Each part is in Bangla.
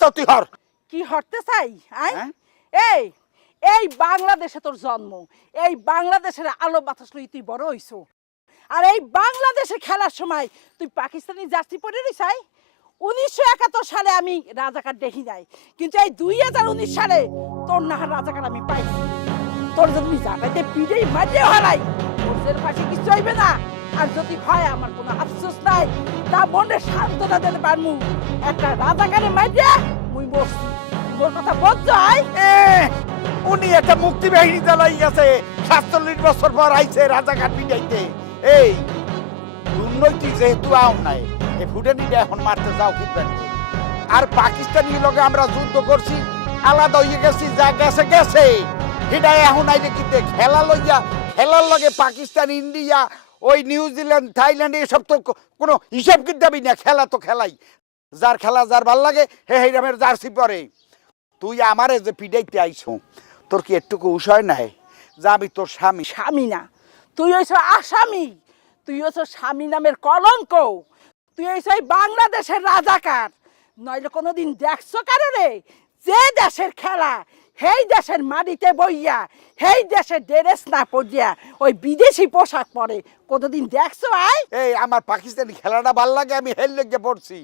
চাও তুই হর। কি হরতে চাই হ্যাঁ? এই এই বাংলাদেশে তোর জন্ম, এই বাংলাদেশের আলো বাতাস লই তুই বড় হইছো, আর এই বাংলাদেশে খেলার সময় তুই পাকিস্তানি জার্সি পরে রইছাই। 1971 সালে আমি রাজাকার দেখি নাই, কিন্তু এই 2019 সালে তোর না রাজাকার আমি পাইছি। তোর যদি জায়গাতে পিড়েই মাঝে হারাই, তোর জেল ফাঁসি কিছু হইবে না। আর যদি হয় আমার কোনো আফসোস নাই, তা মনে সান্ত্বনা দিতে পারমু, একটা রাজাকারে মাঝে মুই বসছি। তোর কথা বোঝাই? উনি একটা মুক্তি বাহিনী চালাই গেছে, 47 বছর পর আইছে রাজাঘাট পিটাইতে। এই দুর্নীতি যেহেতু আও নাই, এই ফুটানিটা এখন মারতে যাও কিন্তু। আর পাকিস্তানি লগে আমরা যুদ্ধ করছি, আলাদা হয়ে গেছি, যা গেছে গেছে। এটা এখন আইলে কিন্তু খেলা লইয়া, খেলার লগে পাকিস্তান, ইন্ডিয়া, ওই নিউজিল্যান্ড, থাইল্যান্ড এসব তো কোনো হিসাব কিন্তু দাবি না। খেলা তো খেলাই, যার খেলা যার ভাল লাগে হে হেরামের জার্সি পরে। তুই আমারে যে পিটাইতে আইছো, তোর কি একটুকু উষয় নাই যে আমি তোর স্বামী? স্বামী না, তুই হইছ আসামি, তুই হইছ স্বামী নামের কলঙ্ক, তুই হইছ এই বাংলাদেশের রাজাকার। নইলে কোনোদিন দেখছো কারণে যে দেশের খেলা সেই দেশের মাটিতে বইয়া, সেই দেশের ড্রেস না পরিয়া ওই বিদেশি পোশাক পরে কোনোদিন দেখছো? এই আমার পাকিস্তানি খেলাটা ভাল লাগে, আমি হেল লেগে পড়ছি।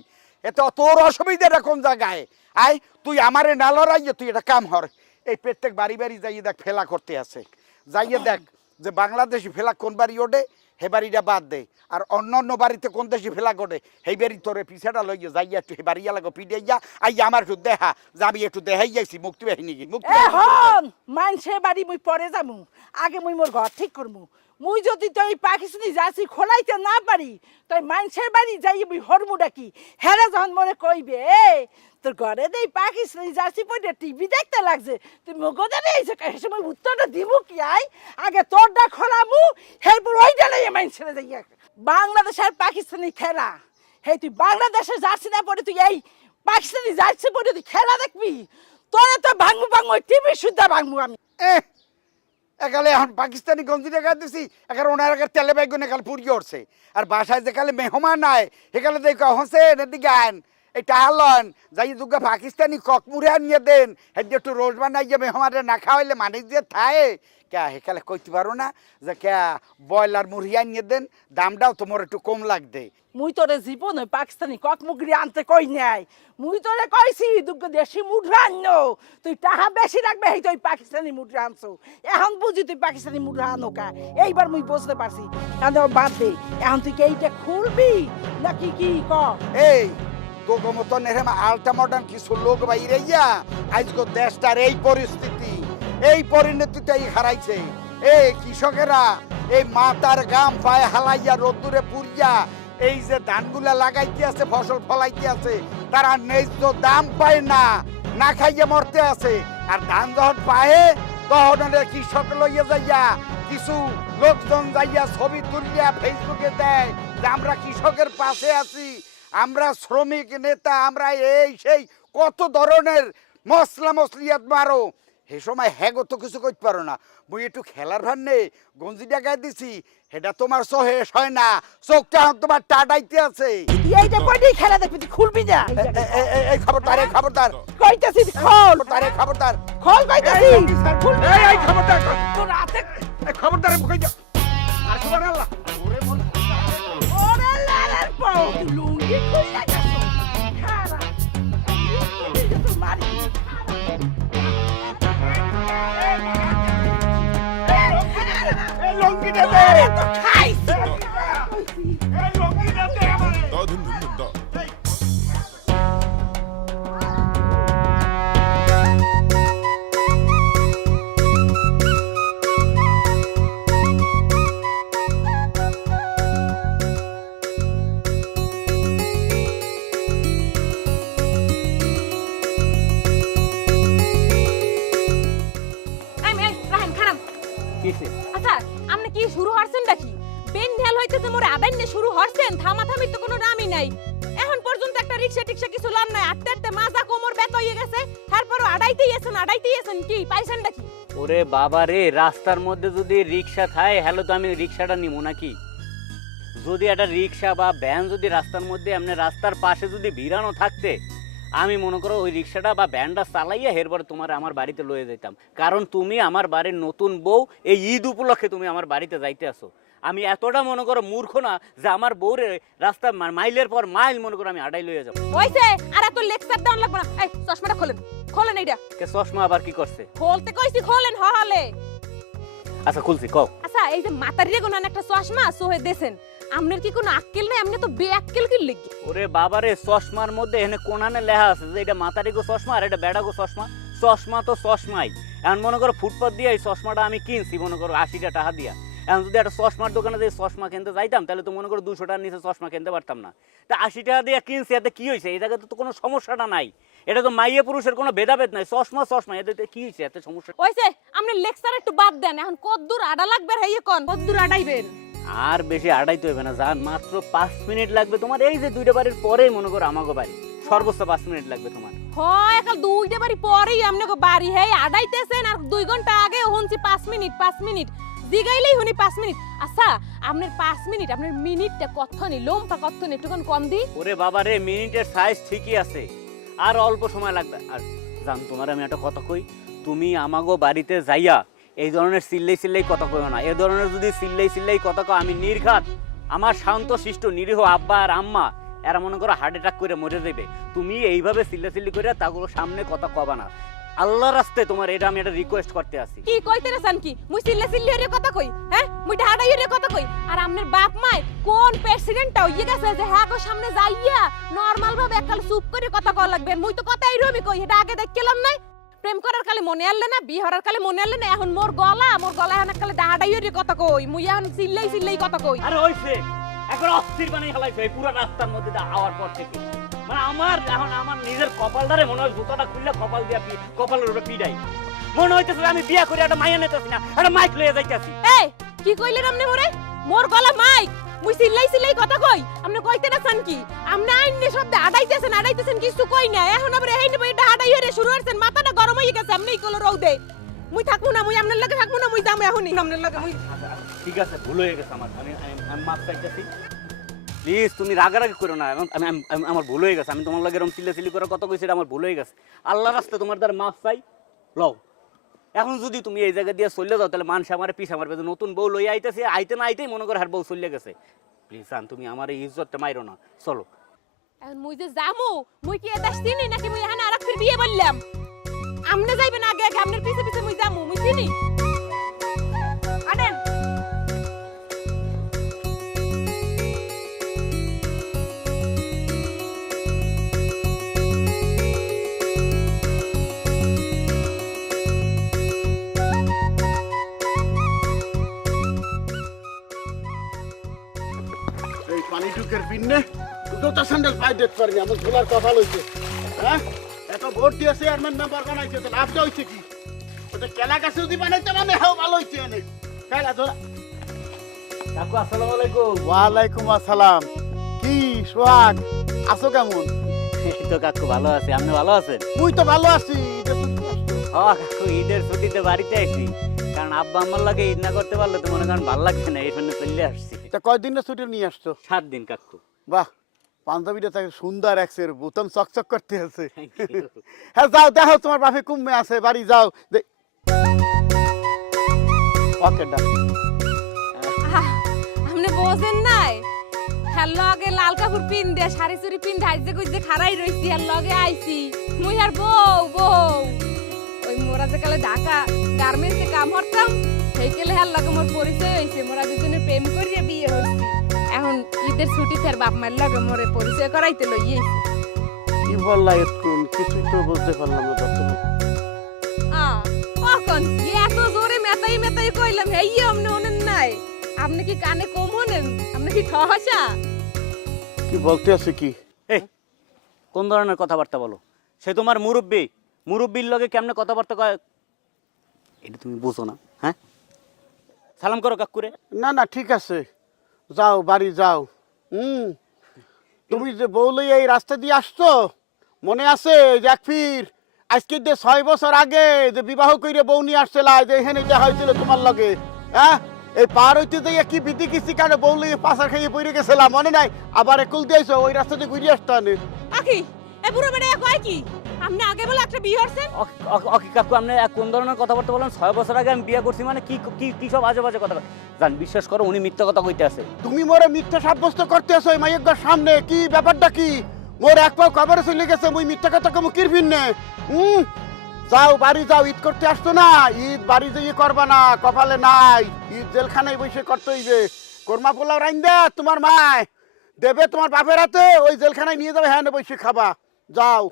এত তোর অসুবিধাটা কোন জায়গায়? আয় তুই আমারে না লড়াইয়ে তুই এটা কাম হর। এই প্রত্যেক বাড়ি বাড়ি যাইয়ে দেখ ফেলা করতে আছে, যাইয়ে দেখ যে বাংলাদেশি ফেলা কোন বাড়ি ওঠে, হে বাড়িটা বাদ দে। আর অন্য অন্য বাড়িতে কোন দেশি ফেলা করে সেই বাড়ি তোরে পিছাটা লইয়ে যাইয়া একটু হে বাড়িয়া লাগো পিটাইয়া আইয়া আমার একটু দেখা যে আমি একটু দেখাই যাইছি মুক্তি বাহিনী। মানুষের বাড়ি মুই পরে যামু, আগে মুই মোর ঘর ঠিক করমু। মুই যদি তুই পাকিস্তানি জার্সি খোলাইতে না পারি, তুই মানুষের বাড়ি যাই মুই হরমু ডাকি। হেরা যখন মনে কইবে তোর ঘরে দেই পাকিস্তানি জার্সি পরে টিভি দেখতে লাগছে, তুই মগদে নেইছে কে সময় উত্তরটা দিব কি? আগে তোরটা খোলামু, এরপর ওইটা লইয়া মানুষের যাইয়া। বাংলাদেশ আর পাকিস্তানি খেলা, হে তুই বাংলাদেশের জার্সি না পরে তুই এই পাকিস্তানি জার্সি পরে তুই খেলা দেখবি? তোরে তো ভাঙবো ভাঙবো, টিভি সুদ্ধা ভাঙবো আমি। একালে এখন পাকিস্তানি গঞ্জি দেখা দিছি, এখন ওনার আগে তেলে বেগুন একালে পুড়িয়ে উঠছে। আর বাসায় যেকালে মেহমান নাই সেকালে দেখো হোসেন এদিকে আন, এই টাহালন যাই দুর্গা পাকিস্তানি ককমুরে আনিয়ে দেন, হেদি একটু রোজ বানাইয়ে মেহমানরে না খাওয়াইলে মানুষ দিয়ে থায় কে। সেকালে কইতে পারো না যে কে ব্রয়লার মুরগি আনিয়ে দেন, দামটাও তোমার একটু কম লাগবে। মুই তোরে জীবন ওই পাকিস্তানি ককমুগরি আনতে কই নাই, মুই তোরে কইছি দুগ্গ দেশি মুদ্রা আনো, তুই টাকা বেশি রাখবে এই তুই পাকিস্তানি মুদ্রা আনছো। এখন বুঝি তুই পাকিস্তানি মুদ্রা আনো কা, এইবার মুই বুঝতে পারছি। এখন বাদ দে, এখন তুই কি এইটা খুলবি নাকি কি ক? এই তোকে মতন এরকম আলটা মডার্ন কিছু লোক বাইরে আজকে দেশটার এই পরিস্থিতি, এই পরিণতিটাই হারাইছে। এই কৃষকেরা এই মাতার গাম পায়ে হালাইয়া রোদ্দুরে পুড়িয়া এই যে ধানগুলা লাগাইতে আছে, ফসল ফলাইতে আছে, তারা ন্যায্য দাম পায় না, না খাইয়ে মরতে আছে। আর ধান যখন পায়ে তখন কৃষক লইয়া যাইয়া কিছু লোকজন যাইয়া ছবি তুলিয়া ফেসবুকে দেয় যে আমরা কৃষকের পাশে আছি, আমরা শ্রমিক নেতা, আমরা এই সেই কত ধরনের মশলা মশলিয়াত মারো। সে সময় হ্যাগো তো কিছু করতে পারো না। মুই একটু খেলার ভার নেই গঞ্জি ডাকাই দিছি, সেটা তোমার সহেস হয় না, চোখটা তোমার টাটাইতে আছে। এইটা কইনি খেলা দেখবি, তুই খুলবি না। এই খবরদার, এই খবরদার কইতাছি খোল, খবরদার, এই খবরদার খোল কইতাছি। খুলবি না, এই খবরদার তোর হাতে এই খবরদার কই দাও। আর সুবহানাল্লাহ, ওরে মনে ওরে লালের পাও লুঙ্গি কইলা গেছো খারা তুই মারি এই লঙ্গিটা দে, তো খাইছি। এই লঙ্গিটা দে আমারে। আচ্ছা আপনি কি শুরু হরছেন নাকি? বেন্ধাল হইতেছে মোরে আদাইনে শুরু হরছেন, থামাথামি তো কোনো নামই নাই। এখন পর্যন্ত একটা রিকশা টিকশা কিছু লান নাই, আটতে আটতে মাজা কোমর ব্যথা হয়ে গেছে, তারপরও আড়াইতেই আছেন কি পাইছেন নাকি? ওরে বাবা রে, রাস্তার মধ্যে যদি রিকশা থাকে হ্যালো তো আমি রিকশাটা নিব নাকি? যদি একটা রিকশা বা ভ্যান যদি রাস্তার মধ্যে এমনি রাস্তার পাশে যদি ভিড়ানো থাকতে আমি মনে করো ওই রিক্সাটা বা ভ্যানটা চালাইয়া এরপরে তোমার আমার বাড়িতে লয়ে যেতাম, কারণ তুমি আমার বাড়ির নতুন বউ, এই ঈদ উপলক্ষে তুমি আমার বাড়িতে যাইতে আসো। আমি এতটা মনে করো মূর্খ না যে আমার বউরে রাস্তা মাইলের পর মাইল মনে করো আমি আড়াই লয়ে যাবো। হইছে, আর এত লেকচার দেওয়ার লাগবে না। এই চশমাটা খোলেন, খোলেন এইটা। কে চশমা আবার কি করছে? খোলতে কইছি খোলেন হলে। আচ্ছা খুলছি, কও। আচ্ছা এই যে মাতারিরে কোন একটা চশমা সোহে দেছেন, আপনার কি কোনো আক্কেল নাই? আপনি তো বেআক্কেল কি লিখি? ওরে বাবারে, চশমার মধ্যে এখানে কোনানে লেখা আছে যে এটা মাতারিগো চশমা আর এটা বেড়াগো চশমা। চশমা তো চশমাই। এখন মনে করো ফুটপাত দিয়ে এই চশমাটা আমি কিনছি মনে করো 80 টাকা দিয়া। এখন যদি একটা চশমার দোকানে দিয়ে চশমা কিনতে যাইতাম তাহলে তো মনে করো 200 টাকার নিচে চশমা কিনতে পারতাম না। তা 80 টাকা দিয়ে কিনছি, এতে কি হয়েছে? এই জায়গাতে তো কোনো সমস্যাটা নাই। এটা তো মাইয়ে পুরুষের কোনো ভেদাভেদ নাই, চশমা চশমা, এতে কি হয়েছে? এতে সমস্যা হইছে, আপনি লেকচার একটু বাদ দেন। এখন কদ্দুর আডা লাগবে হাইয়ে কোন কদ্দুর আডাইবেন? আর বেশি আড়াইতে হবে না, জান মাত্র 5 মিনিট লাগবে তোমার। এই যে 2টা বাড়ির পরেই মনে করো আমাগো বাড়ি, সর্বোচ্চ 5 মিনিট লাগবে তোমার। হয় একাল 2টা বাড়ি পরেই আপনাকে বাড়ি, হ্যাঁ আডাইতেছেন আর 2 ঘন্টা আগে হনছি 5 মিনিট 5 মিনিট দিগাইলেই হুনি 5 মিনিট। আচ্ছা আপনার 5 মিনিট, আপনার মিনিটটা কতখানি লোমটা কতখানি একটু কম দি? ওরে বাবা রে, মিনিটের সাইজ ঠিকই আছে, আর অল্প সময় লাগবে। আর জান তোমার আমি একটা কথা কই, তুমি আমাগো বাড়িতে যাইয়া এই ধরনের চিল্লাই কথা কইও না। এই ধরনের যদি চিল্লাই কথা কও, আমি নির্ঘাত আমার শান্ত শিষ্ট নিরীহ আব্বা আর আম্মা এরা মনে করো হার্ট অ্যাটাক করে মরে যাবে। তুমি এইভাবে চিল্লি করে তাগুলো সামনে কথা কবা না, আল্লাহর রাস্তায় তোমার এটা আমি একটা রিকোয়েস্ট করতে আসি। কি কইতে রাছেন কি? মুই চিল্লি হইরে কথা কই, হ্যাঁ মুই ঢাড়াই হইরে কথা কই। আর আপনার বাপ মাই কোন প্রেসিডেন্টটা হইয়ে গেছে যে হ্যাঁ গো সামনে যাইয়া নরমাল ভাবে একাল চুপ করে কথা কওয়া লাগবে? মুই তো কথাই রমি কই, এটা আগে দেখলাম নাই। প্রেম করার কালে মনে আনলে না, বিয়ে হওয়ার কালে মনে আনলে না। এখন মোর গলা এখন কালে দাঁড়াই হইরে কথা কই, মুই এখন চিল্লাই কথা কই। আরে হইছে, একবার অস্থির বানাই হালাইছে এই পুরো রাস্তার মধ্যে আওয়ার পর থেকে। মানে আমার এখন আমার নিজের কপালটারে মনে হয় জুতাটা খুললে কপাল দিয়া কপালের উপরে পিড়াই। মনে হইতেছে আমি বিয়া করে একটা মাইয়া নিতেছি না, একটা মাইক লইয়া যাইতাছি। এই কি কইলেন আপনি মোরে? মোর গলা মাইক, মুই চিল্লাই কথা কই। আপনি কইতে রাছেন কি? আপনি আইনে শব্দে আড়াইতেছেন কিছু কই না। এখন আবার এই নেবে এটা আড়াই হইরে শুরু হইছেন, মাথাটা গরম হয়ে গেছে। আপনি কল রৌদে মুই থাকবো না, মুই আপনার লগে থাকবো না, মুই যাবো এখনই আপনার লগে। মুই ঠিক আছে, ভুল হয়ে গেছে আমার, আমি মাফ চাইতেছি। প্লিজ তুমি রাগারাগি করো না, আমার ভুল হয়ে গেছে। আমি তোমার লাগে এরকম চিল্লি করে কথা কইছি, আমার ভুল হয়ে গেছে। আল্লাহর রাস্তায় তোমার দ্বারা মাফ চাই, লও। এখন যদি তুমি এই জায়গা দিয়ে চলে যাও তাহলে মানুষ আমার পিছা মারবে। নতুন বউ লই আইতেছে, আইতে না আইতেই মনে করে আর বউ চলে গেছে। প্লিজ জান তুমি আমার এই ইজ্জতটা মাইরো না, চলো। এখন মুই যে যামু, মুই কি এটা চিনি নাকি মুই এখানে আরেক ফির বিয়ে বললাম? আপনি যাইবেন আগে আগে, আপনার পিছে মুই যামু, মুই চিনি। আনেন এই পানি টুকের পিন্নে জোতা স্যান্ডেল পাই দেখতে পারি আমার ঝোলার কপাল হইছে। হ্যাঁ এত ভোট দিয়ে চেয়ারম্যান মেম্বার বানাইছে, তো লাভটা হইছে কি? ওটা কেলা গাছে যদি বানাইতে মানে হাও ভালো হইছে অনেক। কেলা ধরা। কাকু আসসালামু আলাইকুম। ওয়ালাইকুম আসসালাম। কি সোহাগ, আছো কেমন? এই তো কাকু ভালো আছে, আপনি ভালো আছেন? মুই তো ভালো আছি। এটা তুমি কি আসছো? হ্যাঁ কাকু, ঈদের ছুটিতে বাড়িতে আইছি, কারণ আব্বা আম্মার লাগে ঈদ না করতে পারলে তো মনে করেন ভালো লাগছে না, এই জন্য চলে আসছি। তা কয়দিনের ছুটি নিয়ে আসছো? 7 দিন কাকু। বাহ, পাঞ্জাবিটা তাকে সুন্দর একসের বোতাম চকচক করতে আছে। Thank you. হ্যাঁ যাও দেখো তোমার বাপে কুম্মে আছে, বাড়ি যাও। ওকে ডান। আপনি বোঝেন নাই? হ্যাঁ লগে লাল কাপড় পিন দে, শাড়ি চুড়ি পিন ধাইজে কইজে খাড়াই রইছি, আর লগে আইছি মুই আর বউ ওই মোরা যে কালে ঢাকা গার্মেন্টসে কাম করতাম, সেই কেলে হ্যাঁ লগে মোর পরিচয় হইছে। মোরা দুজনে প্রেম করিয়া বিয়ে হইছি। এখন ঈদের ছুটিতে আর বাপ মায়ের লগে মোরে পরিচয় করাইতে লইয়েছি। কি বললা এতক্ষণ? কিছুই তো বুঝতে পারলাম না। কখন এত জোরে মেতাই কইলাম, হেই আপনি ওনেন নাই? আপনি কি কানে কম হনেন? আপনি কি ঠহসা? কি বলতে আছে কি? এই কোন ধরনের কথাবার্তা বলো? সে তোমার মুরব্বির লগে কেমনে কথাবার্তা কয় এটা তুমি বুঝো না? হ্যাঁ, সালাম করো কাকুরে। না না ঠিক আছে, যাও বাড়ি যাও। তুমি যে বউ লইয়া এই রাস্তা দিয়ে আসছো, মনে আছে যে এক ফির আজকে যে 6 বছর আগে যে বিবাহ কইরে বউ নিয়ে আসছিলা, যে এখানে যা হয়েছিল তোমার লগে? হ্যাঁ, এই পার হইতে যাইয়া কি বিধি কিস্তি কারণে বউ লইয়া পাশা খাইয়ে পড়ে গেছিলাম, মনে নাই? আবার একুল দিয়েছো ওই রাস্তাতে ঘুরিয়ে আসতে আনে। আকি এ বুড়ো বেটা কয় কি আপনি আগে বলে একটা বিয়ে হরছেন অকি কাকু আপনি কোন ধরনের কথাবার্তা বলেন? 6 বছর আগে আমি বিয়ে করছি মানে কি কি কি সব আজে বাজে কথা জান, বিশ্বাস করো উনি মিথ্যা কথা কইতে আছে। তুমি মোরে মিথ্যা সাব্যস্ত করতে আসো মাইয়ের সামনে, কি ব্যাপারটা কি? মোর এক পাও কবরে চলে গেছে, মুই মিথ্যা কথা কম কিরফিন নে। যাও বাড়ি যাও, ঈদ করতে আসতো না, ঈদ বাড়ি যেয়ে করবা না, কপালে নাই। ঈদ জেলখানায় বসে করতে হইবে। কোরমা পোলাও রাইন দে তোমার মায় দেবে তোমার বাপের হাতে, ওই জেলখানায় নিয়ে যাবে, হ্যাঁ বসে খাবা। যাও,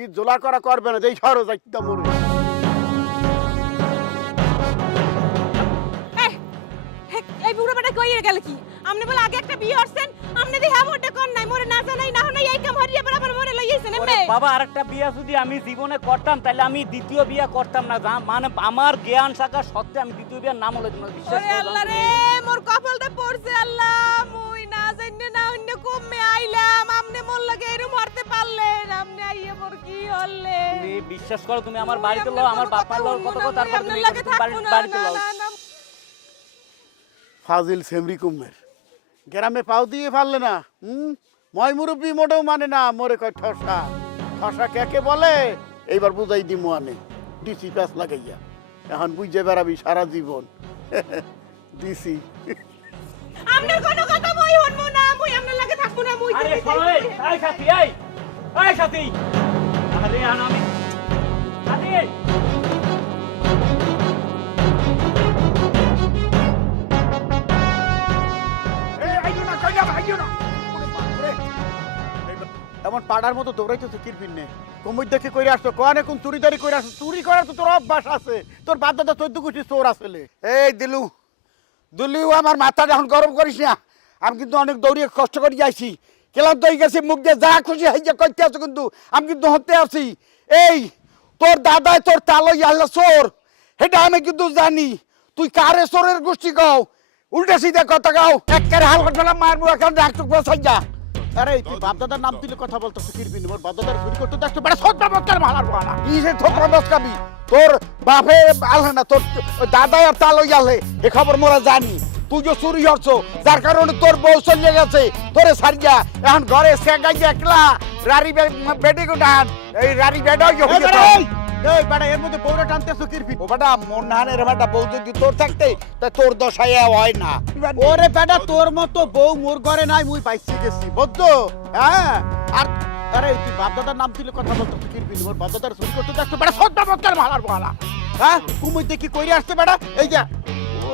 ঈদ জোলা করা করবে না, যেই সরো যাইতে মরে। এই বুড়ো বেটা কইয়ে গেল কি? আপনি বলে আগে একটা বিয়ে হরছেন, আপনি দি হ্যাঁ মোটে কোন নাই, মোরে না জানাই না হনাই এই কাম হরিয়া বরাবর মোরে লইয়েছেন ওরে এমনে। বাবা, আরেকটা বিয়ে যদি আমি জীবনে করতাম তাহলে আমি দ্বিতীয় বিয়ে করতাম না। মানে আমার জ্ঞান শাখা সত্ত্বে আমি দ্বিতীয় বিয়ের নাম হলো তোমার বিশ্বাস ওরে আল্লাহ রে, মোর কপালটা পড়ছে আল্লাহ, মুই না জানি না অন্য কমে আইলাম, আপনি মোর লাগে এরকম হরতে পারলেন, আপনি আইয়া মোর কি হলে? তুমি বিশ্বাস করো, তুমি আমার বাড়িতে লও, আমার বাবার লও কত কথা, তারপর আপনার তুমি লাগে থাকবো না, বাড়িতে লও। না, না, ফাজিল সেমরি কুমের গ্রামে পাও দিয়ে পারলে না। ময় মুরব্বী মোটেও মানে না, মোরে কয় ঠসা। ঠসা কাকে বলে এইবার বুঝাই দি মানে ডিসি প্যাস লাগাইয়া, এখন বুঝে বেড়াবি সারা জীবন। ডিসি আপনার কোনো কথা মই শুনবো না, মুই আপনার লাগে থাকবো না, মুই আরে শোনো, এই সাথী, এই সাথী, আরে আমি সাথী, এমন পাড়ার মতো দৌড়াইতেছে কিরপিন নে, কুমির দেখে কইরে আসতো, কোন এখন চুরিদারি কইরে আসতো। চুরি করার তো তোর অভ্যাস আছে, তোর বাপ দাদা 14 কোটি চোর আসলে। এই দিলু, দিলু আমার মাথাটা এখন গরম করিস না। আমি কিন্তু অনেক দৌড়িয়ে কষ্ট করে যাইছি, ক্লান্ত হয়ে গেছি, মুখ দিয়ে যা খুশি হাইজা করতে আছো, কিন্তু আমি কিন্তু হতে আছি। এই তোর দাদাই তোর তালই আল্লাহ চোর, সেটা আমি কিন্তু জানি। তুই কারে চোরের গোষ্ঠী গাও, উল্টা সিধা কথা গাও, একের হাল ফেলা মারবো, এখন ডাক্তার বসাই যা। আরে তুই বাপ দাদার নাম দিলে কথা বলতেছ কিরপিন, মোর বাপ দাদার চুরি করতে দেখছো, বড় সত্য বক্তার মালার বালা। কিসের থোপড়া বসকাবি? তোর বাপে আলে না, তোর দাদাই আর তালই আলে, এ খবর মোরা জানি। তুই যে চুরি হচ্ছ, যার কারণে তোর বউ চলে গেছে তোরে সারিয়া, এখন ঘরে সেগাই একলা রারি বেডে গোটান, এই রারি বেডাই এই বেটা এর মধ্যে বউরা টানতেছো কিরপিন। ও বেটা মন নাহানের বেটা বউ যদি তোর থাকতে তা তোর দশায় হয় না। ওরে বেটা তোর মতো বউ মোর ঘরে নাই, মুই পাইছি গেছি বুঝছো? হ্যাঁ, আর আরে তুই বাপ দাদার নাম দিলে কথা বলতেছ কিরপিন, মোর বাপ দাদার চুরি করতে দেখছো, বেটা সত্য বক্তার মালার বালা। হ্যাঁ, কুমির দেখি কইরে আসছে বেটা, এই যে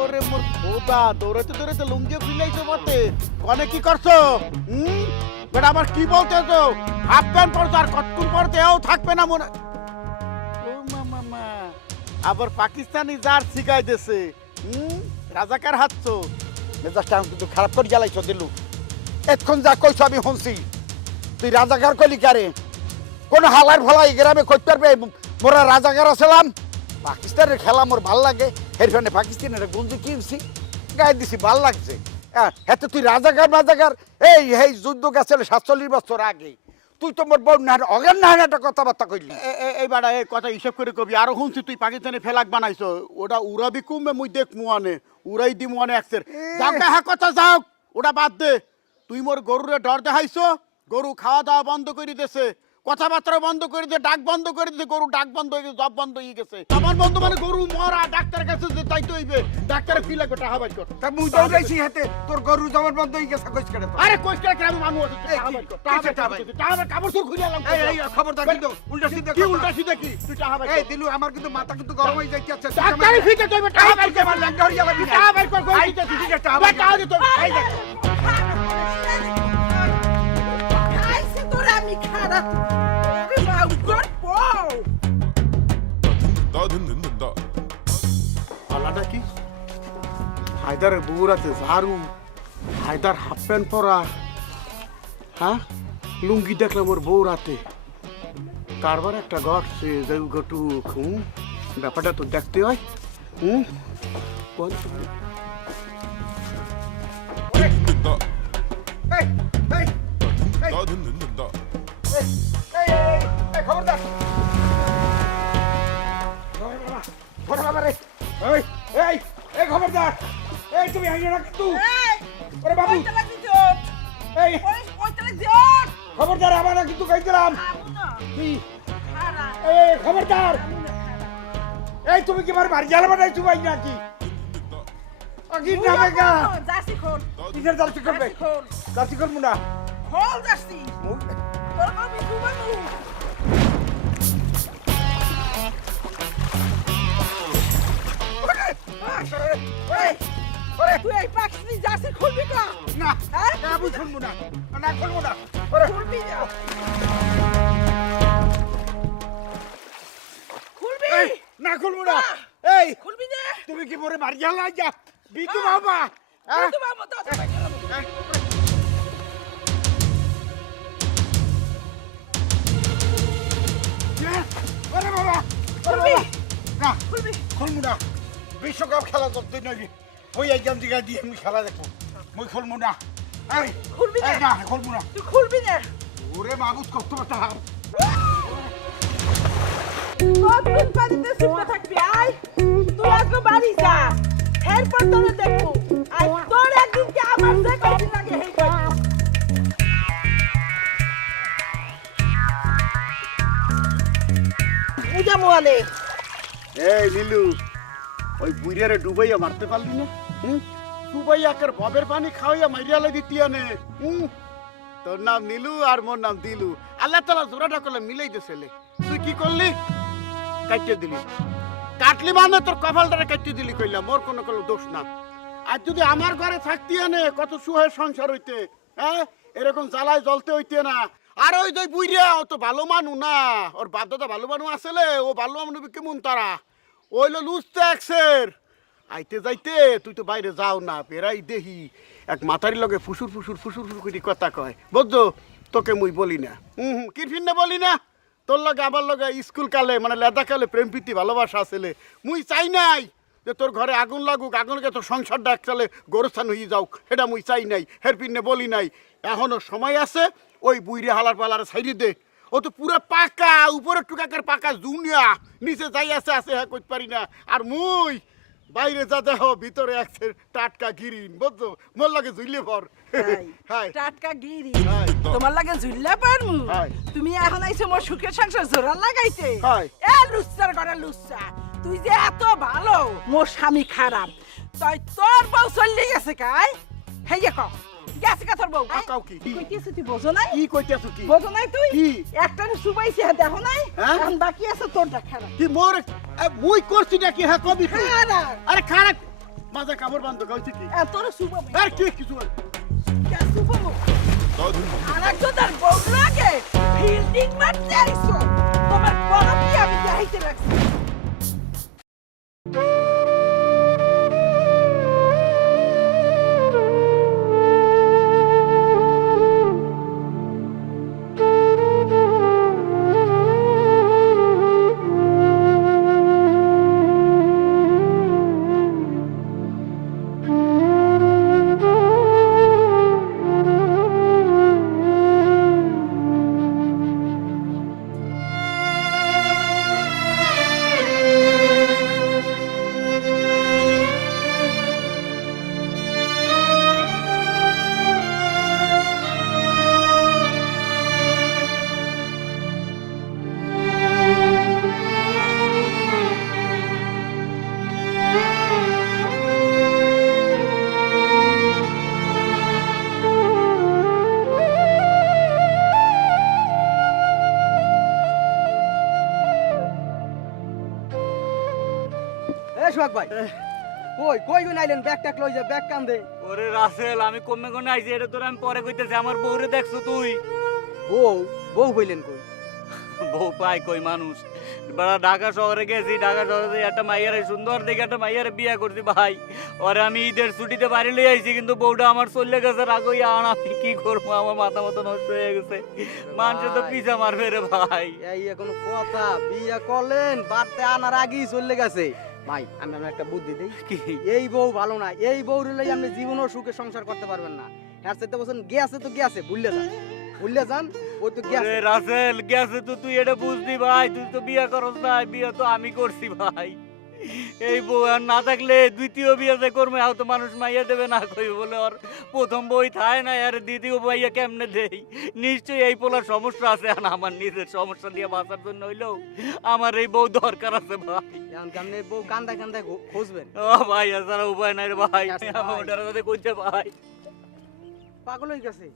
ওরে মোর খোদা, দৌড়াতে দৌড়াতে লুঙ্গি খুইলাইছো বটে। কনে কি করছো? বেটা আমার কি বলতেছো? হাফ প্যান্ট পরছো আর কতক্ষণ পরতে এও থাকবে না মনে। ও মামা, আবার পাকিস্তানি জার শিখাই দিছে। রাজাকার হাতছো। মেজাজটা আমি কিন্তু খারাপ করে জ্বালাইছ দিলু। এতক্ষণ যা কইছ আমি শুনছি, তুই রাজাকার কইলি কারে? কোন হালার ফলা এই গ্রামে করতে পারবে? মোরা রাজাকার আছিলাম, পাকিস্তানের খেলা মোর ভাল লাগে, এর ফলে পাকিস্তানের গুঞ্জি কিনছি, গায়ে দিছি, ভাল লাগছে। হ্যাঁ, তুই রাজাকার রাজাকার, এই যুদ্ধ গেছিল 47 বছর আগে। তুই তো মোর বউ না অজ্ঞান না একটা কথাবার্তা কইলি। এই বাড়া এই কথা হিসাব করে কবি। আরো শুনছি তুই পাকিস্তানে ফেলাক বানাইছো, ওটা উড়াবি কুমবে মুই দেখ মুয়ানে উড়াই দি মুয়ানে একসের। যাও হ্যাঁ কথা যাও, ওটা বাদ দে। তুই মোর গরুরে ডর দেখাইছো, গরু খাওয়া দাওয়া বন্ধ করে দিয়েছে, কথাবার্তা বন্ধ করে দিয়ে, ডাক বন্ধ করে দিয়ে, গরু ডাক বন্ধ হয়ে গেছে, জব বন্ধ হয়ে গেছে। আমার বন্ধ মানে গরু মরা, ডাক্তারের কাছে তাই তো হইবে, ডাক্তারের ফি লাগবে, টাকা বাই কর। তা মুই দৌড়াইছি হাতে, তোর গরু জবর বন্ধ হয়ে গেছে, কইছ কেন? আরে কইছ কেন আমি মানুষ আছে, টাকা বাই কর, টাকা কাপড় সুর খুলে আলাম। এই খবরদার কিন্তু উল্টা সিধা কি উল্টা সিধা কি? তুই টাকা বাই কর। এই দিলু, আমার কিন্তু মাথা কিন্তু গরম হয়ে যাচ্ছে। ডাক্তারের ফিতে তুই টাকা বাই কর, আমার ল্যাংটা হয়ে যাবে। টাকা বাই কর, কই দিতে তুই টাকা বাই কর, দিতে এই দেখ আইছে তোরা আমি খারাপ। ওরে মা উগর পও। আলাদা কি হায়দারের বউরাতে ঝাড়ু, হায়দার হাফ প্যান্ট পরা, হ্যাঁ লুঙ্গি দেখলাম ওর বউ রাতে। কারবার একটা ঘটছে যে গটু ব্যাপারটা তো দেখতে হয়। কোন খবরদার, খবরদার, এই তুমি হাইনা না কিন্তু। ওরে বাবু, এই খবরদার, আমার কিন্তু কই দিলাম। কি খারাপ এই খবরদার এই তুমি কি আমার বাড়ি জ্বালা বানাইছো ভাই নাকি আগে যাবে গা যাসি খোল কিসের দালচি করবে যাসি খোল দালচি করবো না খোল যাসি তোর কবি ঘুমাবো তুই এই পাখি যাসি খুলবি না না হ্যাঁ না আমি শুনবো না না খুলবো না খুলবি না খুলবি এই না খুলবো না এই খুলবি না তুমি কি মোরে বাড়ি জ্বালা যা বিটু বাবা হ্যাঁ তুই বাবা তো ওরে বাবা খুলবি না খুলবি খুলবো না বিশ্বকাপ খেলা করতে নইবি ওই একজন দিকে দিয়ে আমি খেলা দেখবো মুই খুলবো না এই খুলবি না? এই না খুলবো না তুই খুলবি না ওরে মাগুস কত কথা কতদিন বাড়িতে শুয়ে থাকবি আয় তুই আজকে বাড়ি যা এরপর তোরে দেখবো আর তোর একদিন কি আমার যে কদিন আগে হেই পূজা মোয়ালে এই নীলু ওই বুড়িয়ারে ডুবাইয়া মারতে পারলি না ডুবাইয়া কের ববের পানি খাওয়াইয়া মাইরিয়ালে দিতিয়া নে তোর নাম নীলু আর মোর নাম দিলু আল্লাহ তালা জোড়াটা করলে মিলাই দিয়েছিলে তুই কি করলি কাটিয়ে দিলি কাটলি মানে তোর কপালটারে কাটিয়ে দিলি কইলাম মোর কোনো দোষ না আর যদি আমার ঘরে থাকতি নে কত সুহের সংসার হইতে হ্যাঁ এরকম জ্বালায় জ্বলতে হইতে না আর ওই দুই বুইরা ও তো ভালো মানু না ওর বাপ দাদা ভালো মানু আসলে ও ভালো মানু কেমন তারা ওইলো লুজতে একসের আইতে যাইতে তুই তো বাইরে যাও না বেড়াই দেহি এক মাতারি লগে ফুসুর করে কথা কয় বুঝছো তোকে মুই বলি না কি ফিরনে বলি না তোর লগে আমার লগে স্কুল কালে মানে লেদা কালে প্রেম প্রীতি ভালোবাসা আসলে মুই চাই নাই যে তোর ঘরে আগুন লাগুক আগুন লাগে তোর সংসারটা একচালে গোরস্থান হয়ে যাওক সেটা মুই চাই নাই হের ফিরনে বলি নাই এখনো সময় আছে ওই বুইরে হালার পালার সাইডে দে ও তো পুরো পাকা উপরের টুকাকের পাকা জুনিয়া নিচে যাই আছে হ্যাঁ করতে পারি না আর মুই বাইরে যা দেহ ভিতরে আছে টাটকা গিরিন বুঝছো মোর লাগে ঝুইলে ভর হাই টাটকা গিরি হাই তোমার লাগে ঝুল্লা পারমু হাই। তুমি এখন আইছো মোর সুখের সংসার জোড়া লাগাইতে হাই। এ লুচ্চার ঘরে লুচ্চা তুই যে এত ভালো মোর স্বামী খারাপ তাই তোর বউ চলে গেছে কাই হেই কও গেছে কা তোর বউ কাও কি কইতেছিস তুই বোঝো নাই কি কইতেছ কি বোঝো নাই তুই কি? একটা সুবাইছি দেখো নাই হ্যাঁ? এখন বাকি আছে তোরটা খারাপ কি মোর মুই করছি নাকি হ্যাঁ কবি তুই? খারাপ আরে খারাপ মাঝে কামড় বান্ধ কইছি কি তোর সুবাই আর কি কিছু বল। আরেকজন তার বউ লাগে ফিল্ডিং মারতে আইছো তোমার বড় কি আমি যাইতে লাগছি সোহাগ ভাই কই গুন আইলেন ব্যাগ ট্যাগ লই যা ব্যাগ কান্দে ওরে রাসেল আমি কমে কোনে আইছি এটা তোর আমি পরে কইতেছি আমার বউরে দেখছো তুই বউ হইলেন কই বউ পাই কই মানুষ বড় ঢাকা শহরে গেছি ঢাকা শহরে একটা মাইয়ারে সুন্দর দেখে একটা মাইয়ারে বিয়ে করছি ভাই ওরে আমি ঈদের ছুটিতে বাড়ি লই আইছি কিন্তু বউটা আমার চলে গেছে রাগই আর আমি কি করবো আমার মাথা মতো নষ্ট হয়ে গেছে মানুষ তো পিছা মারবে রে ভাই এই এখন কথা বিয়া করলেন বাড়তে আনার আগেই চলে গেছে ভাই আমি আপনার একটা বুদ্ধি দেই কি এই বউ ভালো না এই বউ লই আপনি জীবনও সুখে সংসার করতে পারবেন না হ্যাঁ সেটা বলছেন গেছে তো গেছে ভুললে যান ওই তো গেছে ওরে রাসেল গেছে তো তুই এটা বুঝলি ভাই তুই তো বিয়ে করস না বিয়ে তো আমি করছি ভাই এই বউ আর না থাকলে দ্বিতীয় বিয়ে যে করবে আও তো মানুষ মাইয়া দেবে না কই বলে ওর প্রথম বই থায় না আর দ্বিতীয় বইয়া কেমনে দেই নিশ্চয়ই এই পোলার সমস্যা আছে আর আমার নিজের সমস্যা দিয়ে বাঁচার জন্য হইলেও আমার এই বউ দরকার আছে ভাই। এখন কেমনে বউ কান্দা কান্দা খুঁজবেন? ও ভাই এছাড়া উপায় নাই রে ভাই, আচ্ছা আমার ভাই। ওটার সাথে কইতে ভাই। পাগল হয়ে গেছে,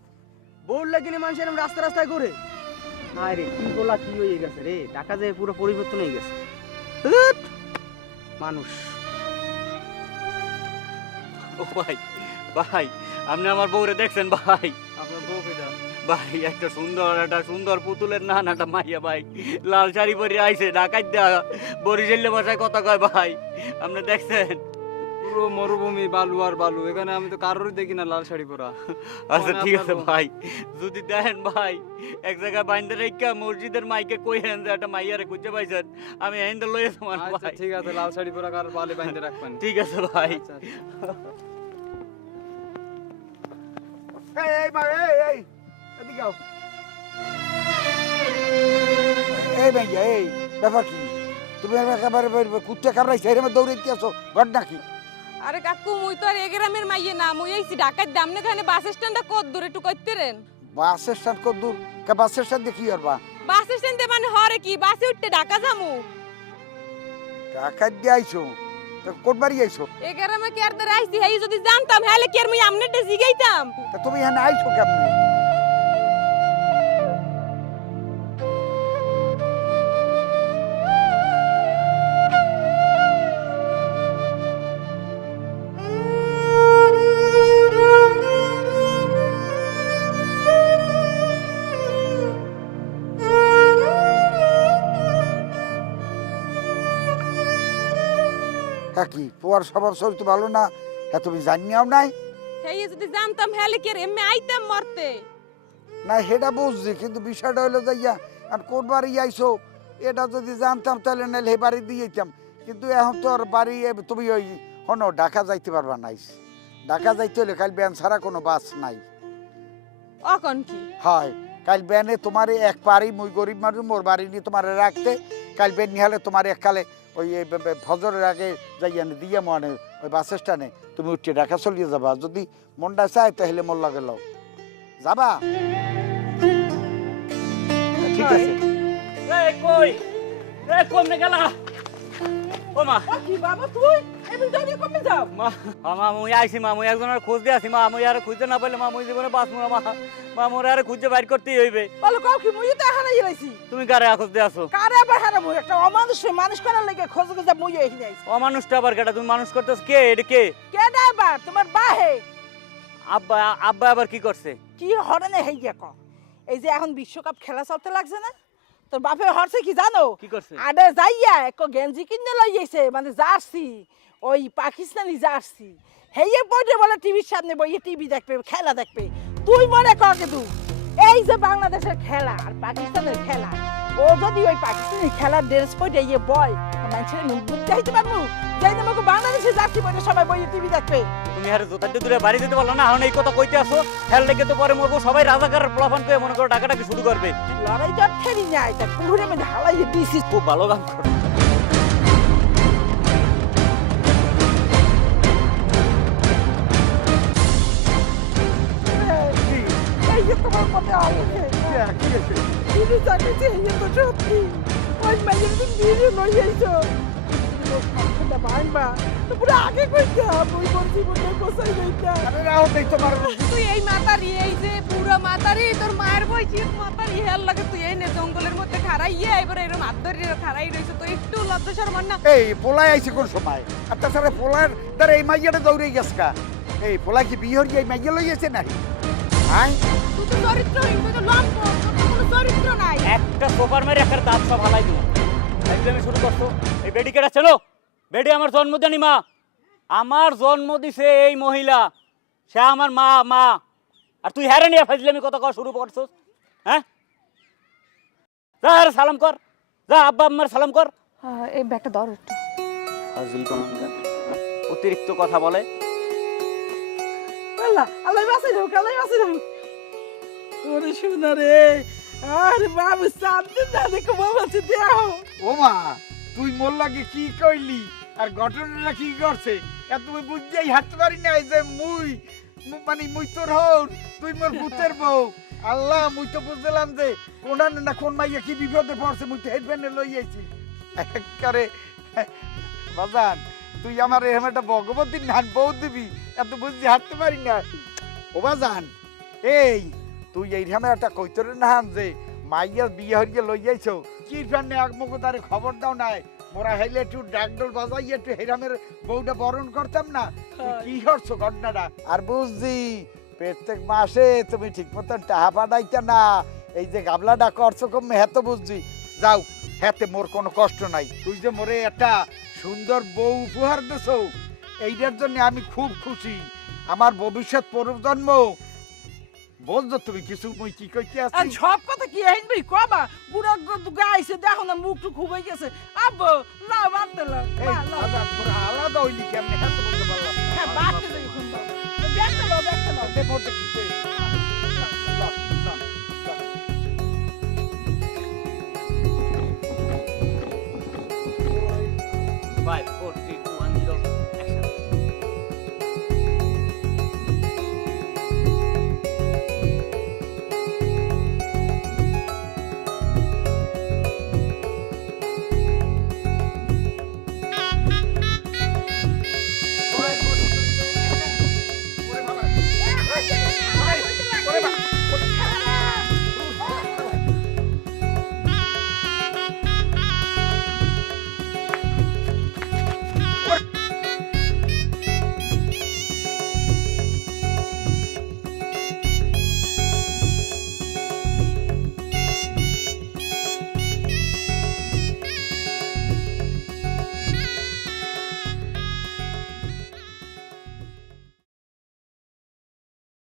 বউর লাগিনি মানুষ এরকম রাস্তা রাস্তায় ঘুরে। হায় রে কি বলা কি হয়ে গেছে রে, টাকা যে পুরো পরিবর্তন হয়ে গেছে। ধ্যাৎ, মানুষ। ও ভাই ভাই আপনি আমার বউরে দেখছেন ভাই? আপনার বউ কেটা? ভাই একটা সুন্দর পুতুলের না একটা মাইয়া ভাই, লাল শাড়ি পরে আইছে ঢাকায় দেয়া বরিশালে ভাষায় কথা কয় ভাই, আপনি দেখছেন? পুরো মরুভূমি বালু আর বালু, এখানে আমি তো কারোর দেখি না লাল শাড়ি পরা। আচ্ছা ঠিক আছে আপনার বউ। ভাই, যদি দেখেন ভাই এক জায়গায় বাইন্দে রেখা মসজিদের মাইকে কই হেন যে একটা মাইয়ারে খুঁজে পাইছেন, আমি হেন্দে লইয়ে তোমার আচ্ছা ভাই। ঠিক আছে, লাল শাড়ি পরা কার বালে বাইন্ধে রাখবেন। ঠিক আছে ভাই। আচ্ছা, এই ভাই এই এদিকে আও। এই ভাইয়া এই ব্যাপার কি? তুমি একেবারে কুত্তে কামড়াইছে এর মধ্যে দৌড়াইতে আসো, ঘটনা কি? আরে কাকু মুই তো আর এ গ্রামের মাইয়ে না, মুই এইছি ঢাকার দামনে খানে বাস স্ট্যান্ডে কত দূরে একটু কইতে রেন। বাস স্ট্যান্ড কত দূর? বাস স্ট্যান্ড দিয়ে কি করবা? বাস স্ট্যান্ডে মানে হরে কি বাসে উঠতে ঢাকা যামু। টাকা দিয়ে আইছো তো কোট বাড়ি আইছো? এ গ্রামে কি আর ধরে আইছি, হেই যদি জানতাম হেলে কি আর মুই আমনেটা জিগাইতাম। তা তুমি এখানে আইছো কেমনে? হ্যাঁ কি পোয়ার স্বভাব চরিত্র ভালো না? হ্যাঁ তুমি জানিয়াও নাই? হেই যদি জানতাম হেলে কি আর এমনি আইতাম মরতে। না সেটা বুঝছি, কিন্তু বিষয়টা হলো যাইয়া আর কোন বাড়ি আইছো এটা যদি জানতাম তাহলে নাহলে হে বাড়ি দিয়ে যেতাম, কিন্তু এখন তো আর বাড়ি তুমি ওই হনো ঢাকা যাইতে পারবা নাই। ঢাকা যাইতে হলে কাল ব্যান ছাড়া কোনো বাস নাই। অকন কি হয় কাল ব্যানে তোমার এক পারি মুই গরিব মানুষ মোর বাড়ি নিয়ে তোমার রাখতে, কাল ব্যান নিয়ে হলে তোমার এককালে ওই ফজরের আগে যাইয়া দিয়ে মনে ওই বাস স্ট্যান্ডে তুমি উঠে ঢাকা চলিয়ে যাবা, যদি মনটা চায় তাহলে মোর লাগে লও যাবা। ঠিক আছে। এই কই এই কমনে গেলা? ও মা ও কি বাবা তুই এমন জানি কমে যাও? মা মুই আইছি মা, মুই একজনের খোঁজ দিয়ে আছি মা, মুই আর খুঁজতে না পারলে মা মুই জীবনে বাঁচবো না মা মোর আর খুঁজে বাইর করতেই হইবে। বলো কাউ কি মুই তো হারাই গেছি। তুমি কারে খোঁজ দিয়ে আসো? কারে আবার হারাবো? একটা অমানুষে মানুষ করার লাগে খোঁজ খোঁজা মুই এখানে আইছি। অমানুষটা আবার কেটা? তুমি মানুষ করতেছ কে? এটা কে? কেডা আবার? তোমার বাহে আব্বা আব্বা আবার কি করছে? কি হরনে হেইয়া ক? এই যে এখন বিশ্বকাপ খেলা চলতে লাগছে না, তোর বাপে হরছে কি জানো? কি করছে? আডে যাইয়া এক গেঞ্জি কিনে লই আইছে, মানে জার্সি, ওই পাকিস্তানি জার্সি। হেইয়ে পড়ে বলে টিভির সামনে বইয়ে টিভি দেখবে, খেলা দেখবে। তুই মনে কর কিন্তু এই যে বাংলাদেশের খেলা আর পাকিস্তানের খেলা, ও যদি ওই পাকিস্তানি খেলার ড্রেস পরে ইয়ে বয়, মানুষের মুখ বুঝতে হইতে পারবো যাই না আমাকে বাংলাদেশের জার্সি পরে সবাই বইয়ে টিভি দেখবে। তুমি আর জোতাতে দূরে বাড়ি দিতে পারলো না, এখন এই কথা কইতে আসো? খেল লেগে তো পরে মরবো, সবাই রাজাকার প্লাফান করে মনে করো টাকাটাকে শুরু করবে। লড়াই তো ঠেরি নাই, তা পুকুরের মধ্যে হালাই দিয়েছিস। খুব ভালো গান করো। এই যে তোমার মধ্যে আলোকে বিড়ি চাকরিতে এই তো সত্যি ওই মাইয়ের দিন বিড়ি লই আইছো সংসারটা ভাঙবা তো পুরো আগে কইতে ওই কোন জীবনটা কোসাই লইতা। আরে রাও দেই তোমার তুই এই মাতারি, এই যে পুরো মাতারি তোর মায়ের বই কি মাতারি হেল লাগে, তুই এই নে জঙ্গলের মধ্যে খাড়াইয়ে এবারে এরকম আদরি খাড়াই রইছে, তো একটু লজ্জা শরম না? এই পোলাই আইছে কোন সময়? আর তাছাড়া পোলার দ্বারা এই মাইয়াটা দৌড়ে গেছে কা? এই পোলা কি বিহর এই মাইয়া লই গেছে নাকি? হ্যাঁ তুই তো চরিত্রহীন, তুই তো লম্প, তোর তো কোনো চরিত্র নাই। একটা সোপার মেরে একটা দাঁত সব হালাই দিব। আমি শুরু করছো এই বেডি কেটা চেনো? বেডি আমার জন্মদানি মা, আমার জন্ম দিছে এই মহিলা, সে আমার মা। আর তুই হ্যারে নিয়ে ফাইজলামি কথা কওয়া শুরু করছস? হ্যাঁ যা আরে সালাম কর, যা আব্বা আম্মার সালাম কর। এই ব্যাগটা ধর একটু। ফাজিল কোন অতিরিক্ত কথা বলে। আল্লাহ আল্লাহ বাঁচাই দাও, আল্লাহ বাঁচাই দাও। ওরে শোনা রে, আরে বাবু শান্তি না দেখো বাবা দেও। ও মা তুই মোর লাগে কি কইলি? আর ঘটনাটা কি করছে এত মুই বুঝতেই হাঁটতে পারি না যে মুই তোর হন তুই মোর ভূতের বউ আল্লাহ মুই তো বুঝলাম যে কোন না কোন মাইয়া কি বিপদে পড়ছে মুই তো হেডব্যান্ডে লই আইছি একবারে বাজান তুই আমার এরকম একটা ভগবতীর নান বউ দিবি এত বুঝতে হাঁটতে পারি না ও বাজান এই তুই এইরকম একটা কইতরে নাহান যে মাইয়া বিয়ে হরিয়ে লই যাইছো কি জন্য এক মুখ তারে খবর দাও নাই মোরা হেলে একটু ডাকডোল বাজাই একটু হেরামের বউটা বরণ করতাম না তুই কি করছো ঘটনাটা আর বুঝছি প্রত্যেক মাসে তুমি ঠিক মতন টাকা পাঠাইতে না এই যে গাবলাটা করছো কম হেতো বুঝছি যাও হেতে মোর কোনো কষ্ট নাই তুই যে মোরে একটা সুন্দর বউ উপহার দিছো এইটার জন্য আমি খুব খুশি আমার ভবিষ্যৎ প্রজন্ম বলছো তুমি কিছু মুই কি কইতে আর আছি সব কথা কি আইনবি কবা বুড়া গাইছে দেখো না মুখ টুক খুবই গেছে আব্বু না মারতে লাও এই বাজান তোরা আলাদা হইলি কেমনে হেতো বলতে পারলাম হ্যাঁ বাড়তে যাই এখন দেখতে লাও দেখতে